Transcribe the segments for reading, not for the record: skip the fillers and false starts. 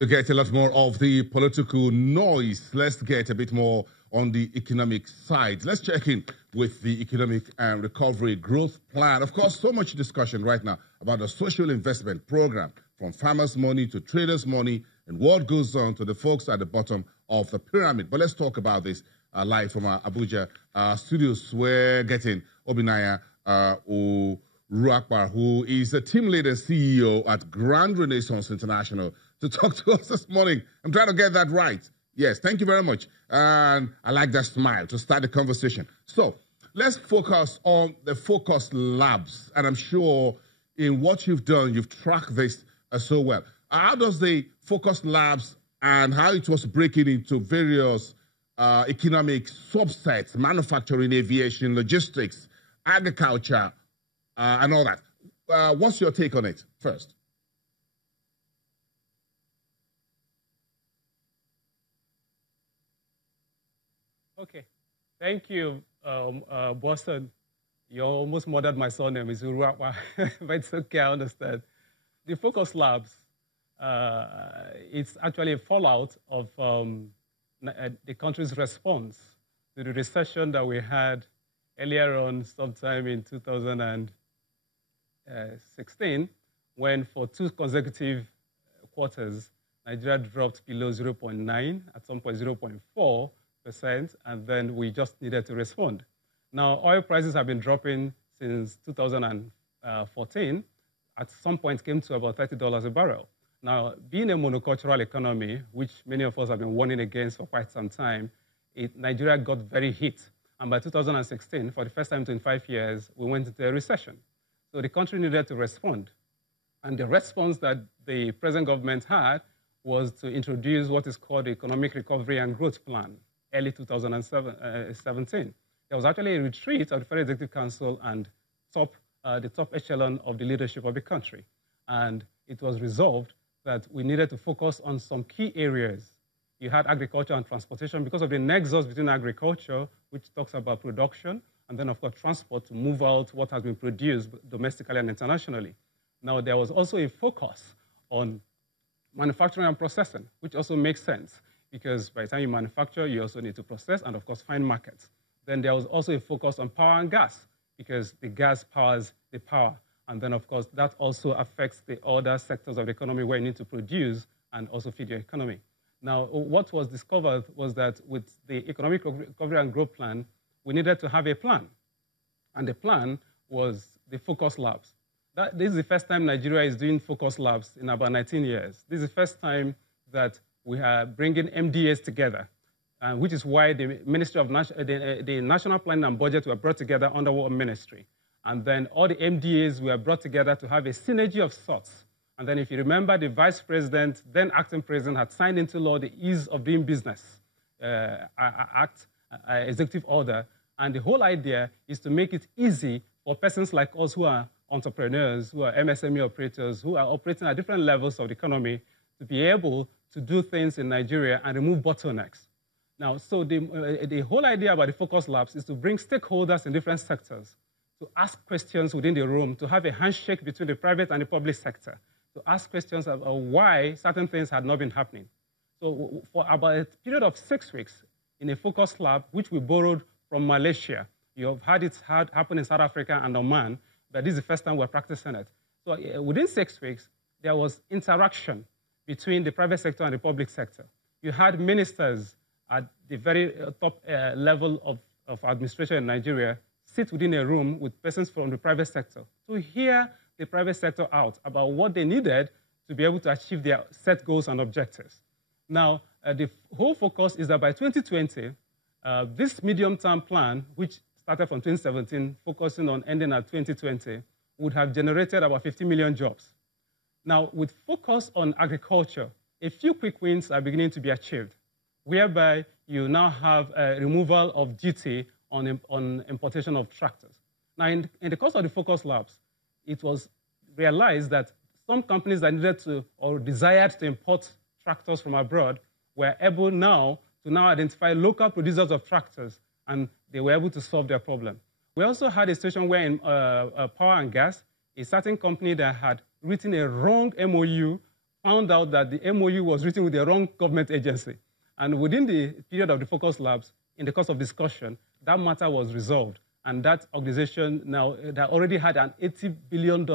To get a lot more of the political noise, let's get a bit more on the economic side. Let's check in with the Economic and Recovery Growth Plan. Of course, so much discussion right now about the social investment program, from farmers' money to traders' money, and what goes on to the folks at the bottom of the pyramid. But let's talk about this live from our Abuja studios. We're getting Obinaya Uruakpa, who is the team leader and CEO at Grand Renaissance International, to talk to us this morning. I'm trying to get that right. Yes, thank you very much. And I like that smile to start the conversation. So let's focus on the Focus Labs. And I'm sure in what you've done, you've tracked this so well. How does the Focus Labs and how it was breaking into various economic subsets, manufacturing, aviation, logistics, agriculture, and all that. What's your take on it first? Okay, thank you, Boston. You almost murdered my surname, is Uruakpa, but it's okay, I understand. The Focus Labs, it's actually a fallout of the country's response to the recession that we had earlier on, sometime in 2016, when for 2 consecutive quarters, Nigeria dropped below 0.9, at some point 0.4%, and then we just needed to respond. Now, oil prices have been dropping since 2014. At some point, came to about $30 a barrel. Now, being a monocultural economy, which many of us have been warning against for quite some time, Nigeria got very hit. And by 2016, for the first time in 25 years, we went into a recession. So the country needed to respond. And the response that the present government had was to introduce what is called the Economic Recovery and Growth Plan, early 2017. There was actually a retreat of the Federal Executive Council and the top echelon of the leadership of the country. And it was resolved that we needed to focus on some key areas. You had agriculture and transportation because of the nexus between agriculture, which talks about production, and then, of course, transport to move out what has been produced domestically and internationally. Now, there was also a focus on manufacturing and processing, which also makes sense, because by the time you manufacture, you also need to process and, of course, find markets. Then there was also a focus on power and gas, because the gas powers the power. And then, of course, that also affects the other sectors of the economy where you need to produce and also feed your economy. Now, what was discovered was that with the Economic Recovery and Growth Plan, we needed to have a plan. And the plan was the Focus Labs. This is the first time Nigeria is doing Focus Labs in about 19 years. This is the first time that we are bringing MDAs together, which is why the Ministry of the National Planning and Budget were brought together under one ministry. And then all the MDAs were brought together to have a synergy of sorts. And then if you remember, the Vice President, then Acting President, had signed into law the Ease of Doing Business Act, Executive Order. And the whole idea is to make it easy for persons like us who are entrepreneurs, who are MSME operators, who are operating at different levels of the economy, to be able to do things in Nigeria and remove bottlenecks. Now, so the whole idea about the Focus Labs is to bring stakeholders in different sectors to ask questions within the room, to have a handshake between the private and the public sector, to ask questions about why certain things had not been happening. So for about a period of 6 weeks in a Focus Lab, which we borrowed from Malaysia, you have had it happen in South Africa and Oman, but this is the first time we're practicing it. So within 6 weeks, there was interaction between the private sector and the public sector. You had ministers at the very top level of administration in Nigeria sit within a room with persons from the private sector to hear the private sector out about what they needed to be able to achieve their set goals and objectives. Now, the whole focus is that by 2020, this medium-term plan, which started from 2017, focusing on ending at 2020, would have generated about 50 million jobs. Now, with focus on agriculture, a few quick wins are beginning to be achieved, whereby you now have a removal of duty on importation of tractors. Now, in the course of the Focus Labs, it was realized that some companies that needed to or desired to import tractors from abroad were able now to identify local producers of tractors, and they were able to solve their problem. We also had a situation where in power and gas, a certain company that had written a wrong MOU found out that the MOU was written with the wrong government agency. And within the period of the Focus Labs, in the course of discussion, that matter was resolved. And that organization now that already had an $80 billion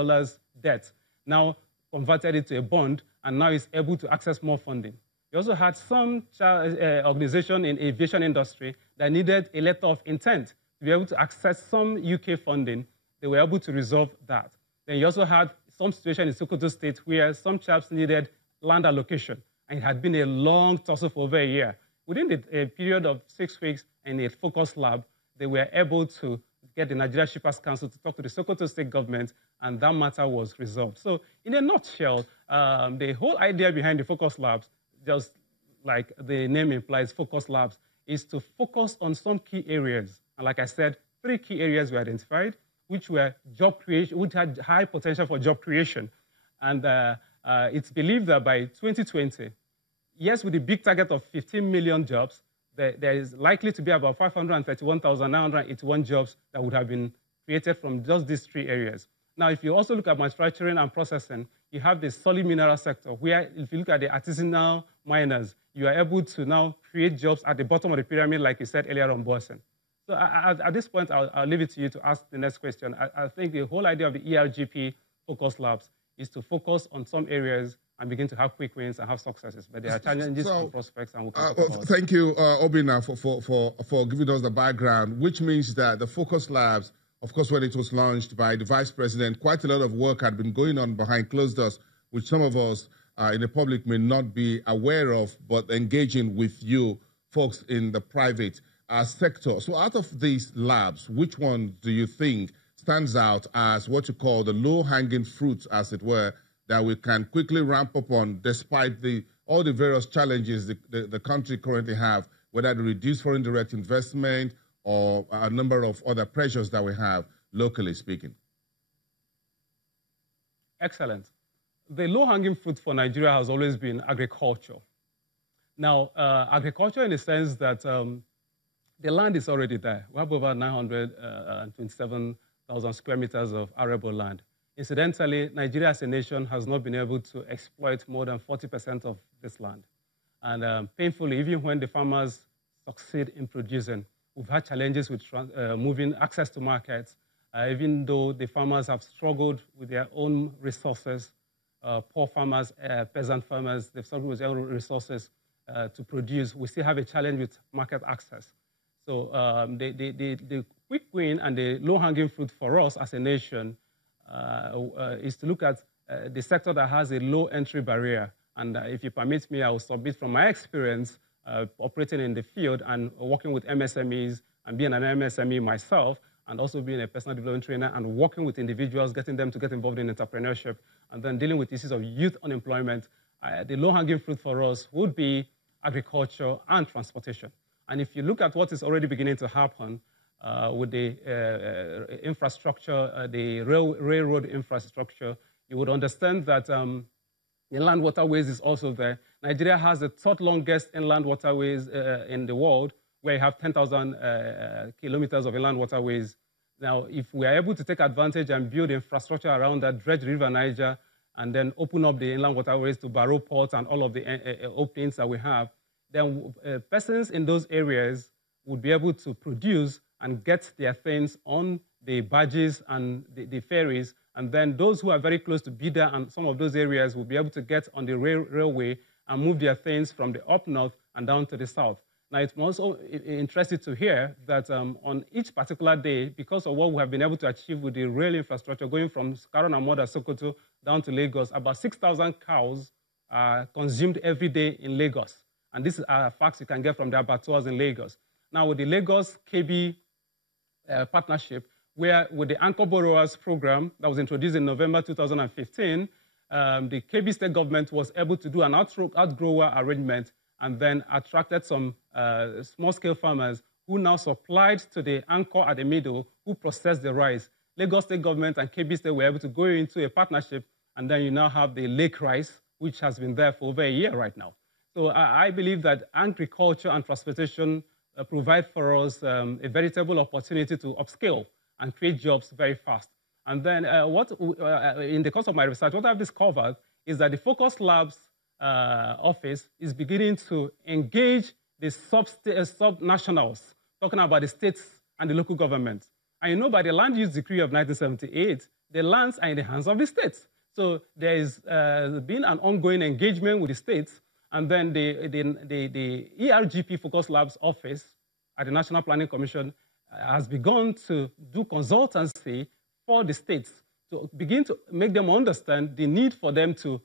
debt now converted it to a bond, and now is able to access more funding. We also had some organization in aviation industry that needed a letter of intent to be able to access some UK funding. They were able to resolve that. Then you also had some situation in Sokoto State where some chaps needed land allocation, and it had been a long tussle for over a year. Within the period of 6 weeks in a Focus Lab, they were able to get the Nigeria Shippers Council to talk to the Sokoto State government, and that matter was resolved. So in a nutshell, the whole idea behind the Focus Labs, just like the name implies, Focus Labs, is to focus on some key areas. And like I said, 3 key areas were identified, which were job creation, which had high potential for job creation. And it's believed that by 2020, yes, with the big target of 15 million jobs, there is likely to be about 531,981 jobs that would have been created from just these 3 areas. Now, if you also look at manufacturing and processing, you have the solid mineral sector, where if you look at the artisanal miners, you are able to now create jobs at the bottom of the pyramid, like you said earlier on, Boasen. So at this point, I'll leave it to you to ask the next question. I think the whole idea of the ERGP Focus Labs is to focus on some areas and begin to have quick wins and have successes. But there are challenges and prospects. And thank you, Obinna, for giving us the background, which means that the Focus Labs, of course, when it was launched by the Vice President, quite a lot of work had been going on behind closed doors, which some of us in the public may not be aware of, but engaging with you folks in the private sector. So out of these labs, which one do you think stands out as what you call the low-hanging fruits, as it were, that we can quickly ramp up on despite all the various challenges the country currently have, whether the reduced foreign direct investment or a number of other pressures that we have, locally speaking? Excellent. The low-hanging fruit for Nigeria has always been agriculture. Now, agriculture in the sense that the land is already there. We have over 927,000 square meters of arable land. Incidentally, Nigeria as a nation has not been able to exploit more than 40% of this land. And painfully, even when the farmers succeed in producing, we've had challenges with moving access to markets, even though the farmers have struggled with their own resources. Poor farmers, peasant farmers, they've struggled with their own resources to produce. We still have a challenge with market access. So the quick win and the low-hanging fruit for us as a nation is to look at the sector that has a low entry barrier. And if you permit me, I will submit from my experience operating in the field and working with MSMEs and being an MSME myself, and also being a personal development trainer and working with individuals, getting them to get involved in entrepreneurship, and then dealing with issues of youth unemployment. The low-hanging fruit for us would be agriculture and transportation. And if you look at what is already beginning to happen with the infrastructure, the railroad infrastructure, you would understand that inland waterways is also there. Nigeria has the 3rd longest inland waterways in the world, where you have 10,000 kilometers of inland waterways. Now, if we are able to take advantage and build infrastructure around that, dredge the River Niger, and then open up the inland waterways to Barrow Port and all of the openings that we have, then persons in those areas would be able to produce and get their things on the barges and the ferries. And then those who are very close to Bida and some of those areas will be able to get on the railway and move their things from the up north and down to the south. Now, it's also interesting to hear that on each particular day, because of what we have been able to achieve with the rail infrastructure, going from Karon and Moda, Sokoto, down to Lagos, about 6,000 cows are consumed every day in Lagos. And these are facts you can get from the abattoirs in Lagos. Now, with the Lagos-KB partnership, where with the Anchor Borrowers program that was introduced in November 2015, the KB state government was able to do an outgrower arrangement and then attracted some small-scale farmers who now supplied to the Anchor at the middle, who processed the rice. Lagos state government and KB state were able to go into a partnership, and then you now have the lake rice, which has been there for over a year right now. So I believe that agriculture and transportation provide for us a veritable opportunity to upscale and create jobs very fast. And then in the course of my research, what I've discovered is that the Focus Labs office is beginning to engage the sub-nationals, talking about the states and the local governments. And you know, by the Land Use Decree of 1978, the lands are in the hands of the states. So there is been an ongoing engagement with the states, and then the ERGP Focus Labs office at the National Planning Commission has begun to do consultancy for the states to begin to make them understand the need for them to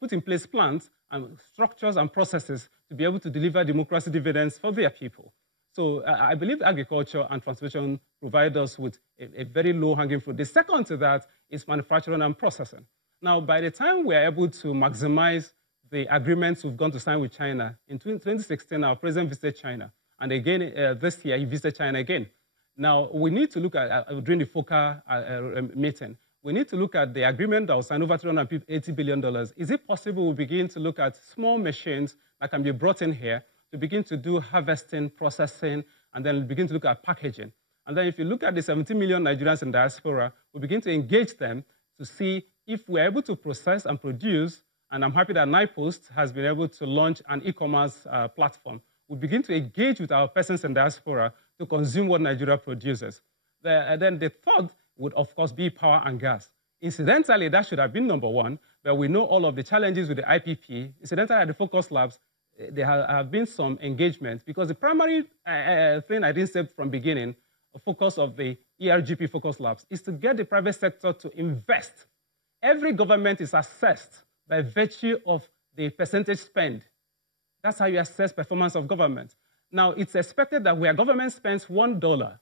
put in place plans and structures and processes to be able to deliver democracy dividends for their people. So I believe agriculture and transportation provide us with a very low-hanging fruit. The second to that is manufacturing and processing. Now, by the time we are able to maximize the agreements we've gone to sign with China, in 2016, our president visited China. And again, this year, he visited China again. Now, we need to look at, during the FOCA meeting, we need to look at the agreement that was signed over $380 billion. Is it possible we begin to look at small machines that can be brought in here to begin to do harvesting, processing, and then begin to look at packaging? And then if you look at the 70 million Nigerians in diaspora, we begin to engage them to see if we're able to process and produce, and I'm happy that NIPOST has been able to launch an e-commerce platform. We begin to engage with our persons in diaspora to consume what Nigeria produces. Then the third would, of course, be power and gas. Incidentally, that should have been number one, but we know all of the challenges with the IPP. Incidentally, at the Focus Labs, there have been some engagements, because the primary thing I didn't say from beginning, the focus of the ERGP Focus Labs, is to get the private sector to invest. Every government is assessed by virtue of the percentage spend. That's how you assess performance of government. Now, it's expected that where government spends $1,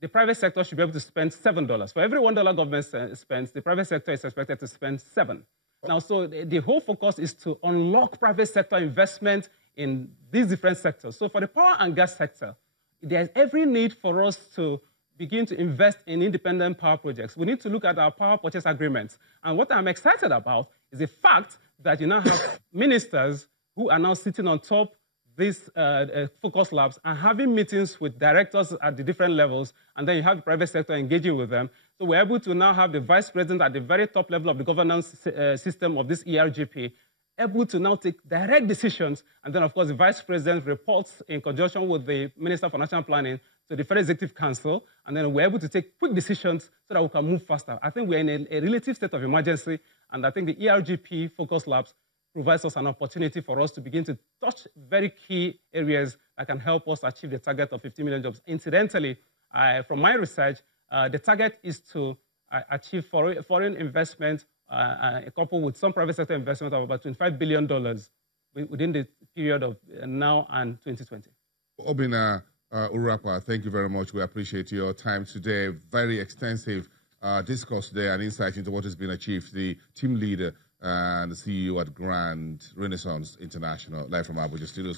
the private sector should be able to spend $7. For every $1 government spends, the private sector is expected to spend $7. Now, so the whole focus is to unlock private sector investment in these different sectors. So for the power and gas sector, there's every need for us to begin to invest in independent power projects. We need to look at our power purchase agreements. And what I'm excited about is the fact that you now have ministers who are now sitting on top these Focus Labs and having meetings with directors at the different levels, and then you have the private sector engaging with them. So we're able to now have the vice president at the very top level of the governance system of this ERGP, able to now take direct decisions, and then, of course, the vice president reports in conjunction with the Minister for National Planning to the Federal Executive Council, and then we're able to take quick decisions so that we can move faster. I think we're in a relative state of emergency, and I think the ERGP Focus Labs provides us an opportunity for us to begin to touch very key areas that can help us achieve the target of 50 million jobs. Incidentally, from my research, the target is to achieve foreign investment coupled with some private sector investment of about $25 billion within the period of now and 2020. Obinna Urapa, thank you very much. We appreciate your time today. Very extensive discourse today and insight into what has been achieved. The team leader and the CEO at Grand Renaissance International, live from Abuja Studios.